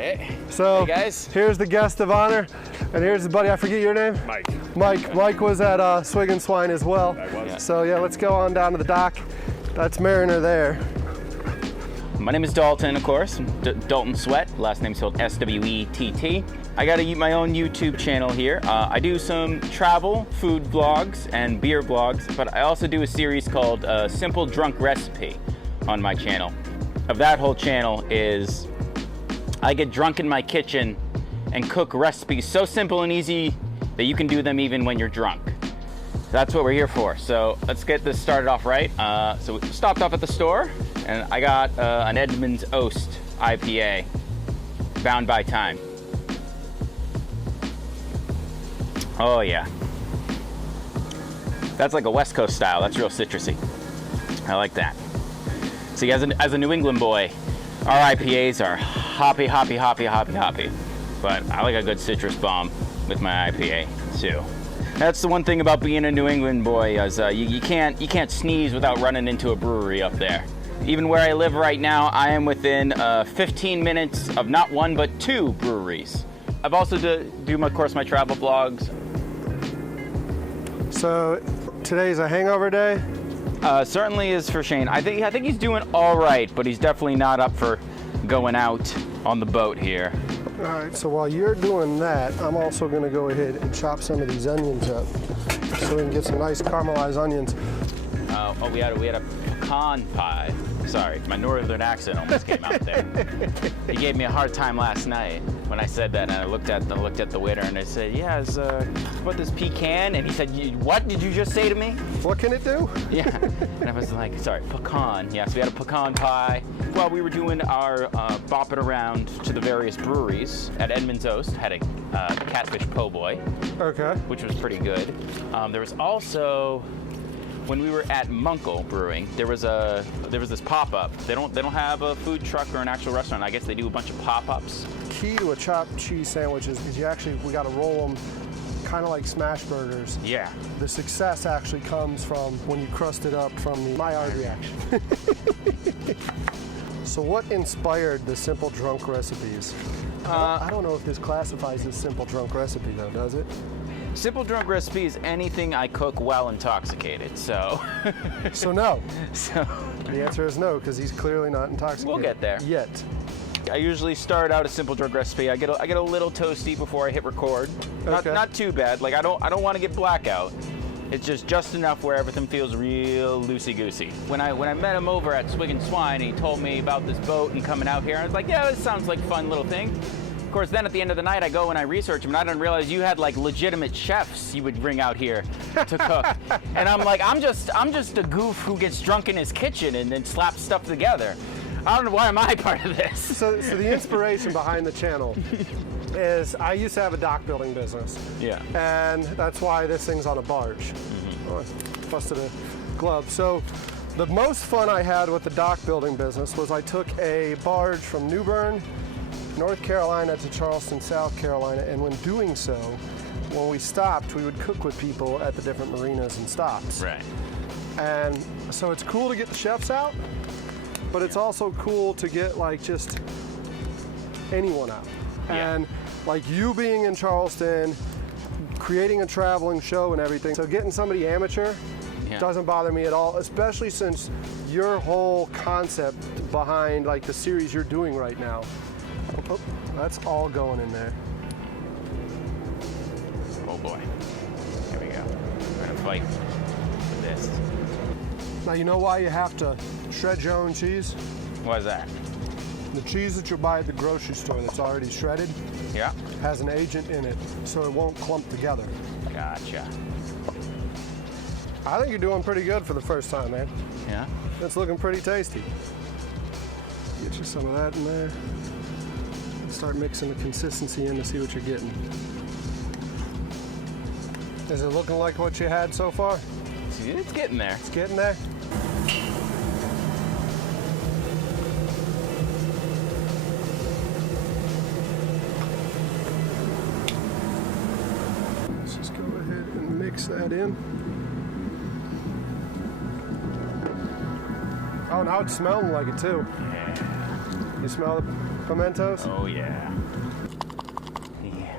Hey. So, hey guys. Here's the guest of honor, and here's the buddy. I forget your name. Mike. Mike was at Swig and Swine as well. I was. Yeah. So yeah, let's go on down to the dock. That's Mariner there. My name is Dalton, of course. Dalton Swett. Last name spelled S-W-E-T-T. I got my own YouTube channel here. I do some travel, food vlogs, and beer vlogs, but I also do a series called Simple Drunk Recipe on my channel. Of that whole channel is I get drunk in my kitchen and cook recipes so simple and easy that you can do them even when you're drunk. That's what we're here for. So let's get this started off right. So we stopped off at the store, and I got an Edmund's Oast IPA, Bound by Time. Oh yeah. That's like a West Coast style. That's real citrusy. I like that. See, as a New England boy, our IPAs are hoppy. But I like a good citrus bomb with my IPA too. That's the one thing about being a New England boy, is you can't sneeze without running into a brewery up there. Even where I live right now, I am within 15 minutes of not one but 2 breweries. I've also do my travel vlogs. So today's a hangover day? Certainly is for Shane. I think he's doing all right, but he's definitely not up for going out on the boat here. All right, so while you're doing that, I'm also going to go ahead and chop some of these onions up so we can get some nice caramelized onions. We had a pecan pie. Sorry, my northern accent almost came out there. He gave me a hard time last night when I said that, and I looked at the waiter and I said, "Yeah, it's about this pecan," and he said, "What did you just say to me?" What can it do? Yeah, and I was like, "Sorry, pecan." Yeah, so we had a pecan pie. While we were doing our bopping around to the various breweries at Edmund's Oast, had a catfish po' boy, okay, which was pretty good. There was also, when we were at Munkle Brewing, there was this pop-up. They don't have a food truck or an actual restaurant. I guess they do a bunch of pop-ups. Key to a chopped cheese sandwich is we got to roll them kind of like smash burgers. Yeah. The success actually comes from when you crust it up from the Maillard reaction. So what inspired the Simple Drunk recipes? I don't know if this classifies as Simple Drunk recipe though, does it? Simple Drunk recipe is anything I cook while intoxicated, so. So no. So. The answer is no, because he's clearly not intoxicated. We'll get there. Yet. I usually start out a Simple Drunk recipe. I get a little toasty before I hit record. Okay. Not too bad. Like I don't want to get blackout. It's just enough where everything feels real loosey-goosey. When I met him over at Swig and Swine, he told me about this boat and coming out here. I was like, yeah, this sounds like a fun little thing. Of course, then at the end of the night, I go and I research him, and I didn't realize you had like legitimate chefs you would bring out here to cook. And I'm like, I'm just a goof who gets drunk in his kitchen and then slaps stuff together. I don't know, why am I part of this? So the inspiration behind the channel is I used to have a dock building business. Yeah. And that's why this thing's on a barge. Mm-hmm. Oh, I busted a glove. So the most fun I had with the dock building business was I took a barge from New Bern, North Carolina to Charleston, South Carolina, and when doing so, when we stopped, we would cook with people at the different marinas and stops. Right. And so it's cool to get the chefs out, but it's also cool to get like just anyone out. Yeah. And like you being in Charleston, creating a traveling show and everything, so getting somebody amateur doesn't bother me at all, especially since your whole concept behind like the series you're doing right now. Oh, that's all going in there. Oh boy. Here we go. We're gonna fight for this. Now you know why you have to shred your own cheese? What is that? The cheese that you buy at the grocery store that's already shredded Yeah. has an agent in it, so it won't clump together. Gotcha. I think you're doing pretty good for the first time, man. Yeah. It's looking pretty tasty. Get you some of that in there. Start mixing the consistency in to see what you're getting. Is it looking like what you had so far? It's getting there. It's getting there. Let's just go ahead and mix that in. Oh, now it's smelling like it too. Yeah. You smell the pimentos? Oh yeah. Yeah.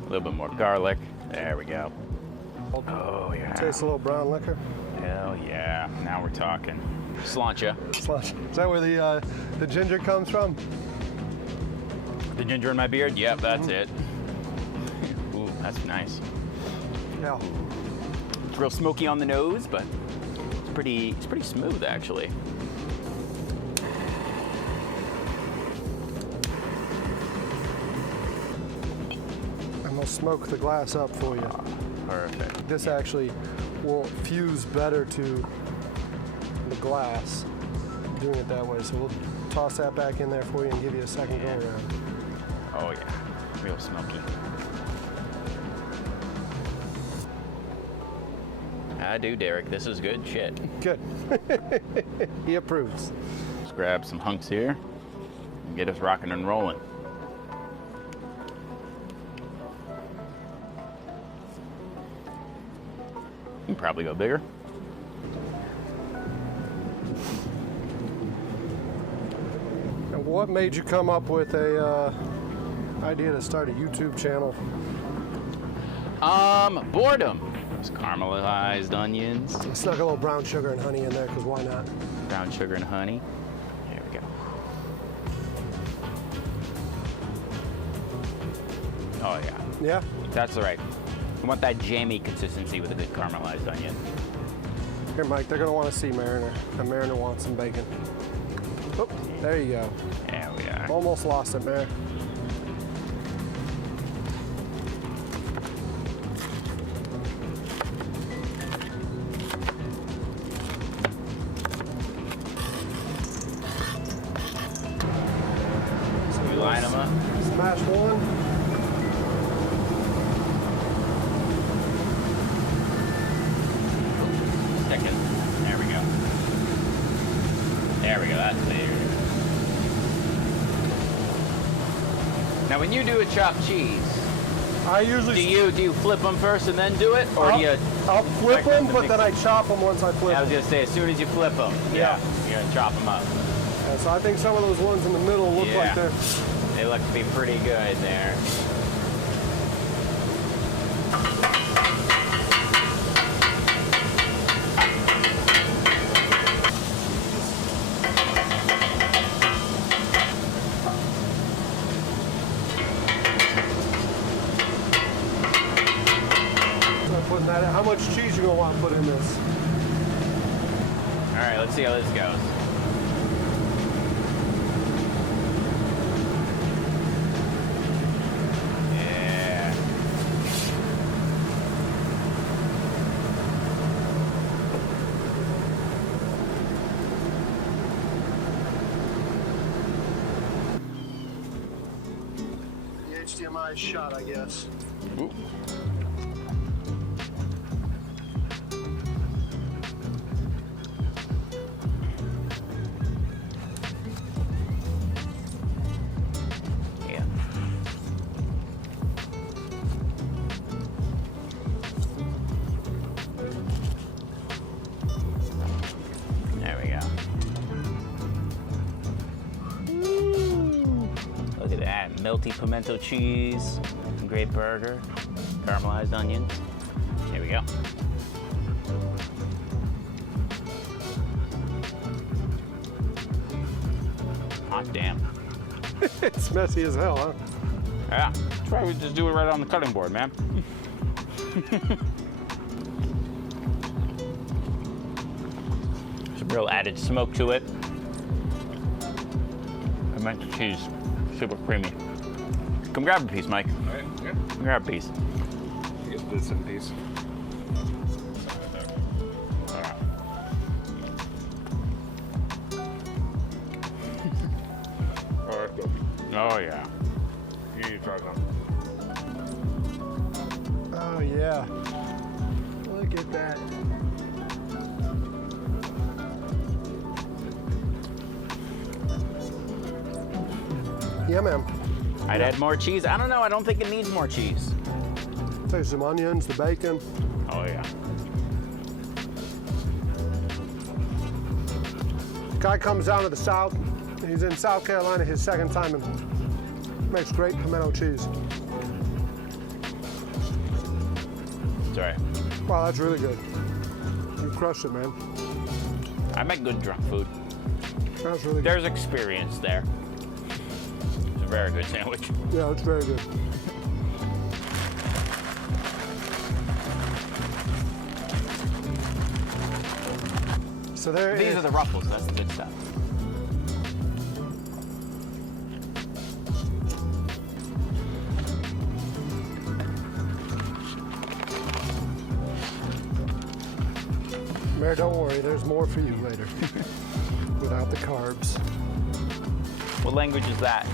A little bit more garlic. There we go. Oh yeah. Taste a little brown liquor. Hell yeah. Now we're talking. Sláinte. Is that where the ginger comes from? The ginger in my beard? Yep, that's it. Ooh, that's nice. Yeah. It's real smoky on the nose, but it's pretty smooth actually. I'm gonna smoke the glass up for you. Perfect. This actually will fuse better to the glass doing it that way. So we'll toss that back in there for you and give you a second go around. Oh yeah, real smoky. I do, Derek. This is good shit. Good. He approves. Let's grab some hunks here and get us rocking and rolling. You can probably go bigger. And what made you come up with a idea to start a YouTube channel? Boredom. It's caramelized onions, I snuck a little brown sugar and honey in there because why not? brown sugar and honey. There we go. Oh yeah, Yeah? that's right. You want that jammy consistency with a good caramelized onion. Here, Mike, they're going to want to see Mariner. And Mariner wants some bacon. Oh, there you go. There we are. Almost lost it, Mar. So we line them up. Smash one. Second. There we go. There we go. That's there. Now, when you do a chopped cheese, I usually do you flip them first and then do it, or do you? I'll flip expect them, to but mix then I them? chop them once I flip I was them. gonna say, as soon as you flip them, Yeah. you're gonna chop them up. Yeah, so I think some of those ones in the middle look Yeah. like they're... They look to be pretty good there. So I'm putting that in. How much cheese you gonna want to put in this? All right, let's see how this goes. Yeah. The HDMI shot, I guess. Ooh. Yeah. There we go. Look at that, melty pimento cheese, great burger, caramelized onions. Here we go. Hot damn. It's messy as hell, huh? Yeah, that's why we just do it right on the cutting board, man. Some real added smoke to it. Pimento cheese, super creamy. Come grab a piece, Mike. All right, yeah. Come grab a piece. Get this in piece. Oh, that's good. Oh yeah. You need to try some. Oh, yeah. Look at that. Yeah, ma'am. I'd add more cheese. I don't know. I don't think it needs more cheese. Take some onions, the bacon. Oh yeah. Guy comes down to the South. He's in South Carolina his second time and makes great pimento cheese. Sorry. Wow, that's really good. You crushed it, man. I make good drunk food. That's really good. There's experience there. It's a very good sandwich. Yeah, it's very good. So there These are the ruffles, that's the good stuff. Mary, don't worry, there's more for you later. Without the carbs. What language is that?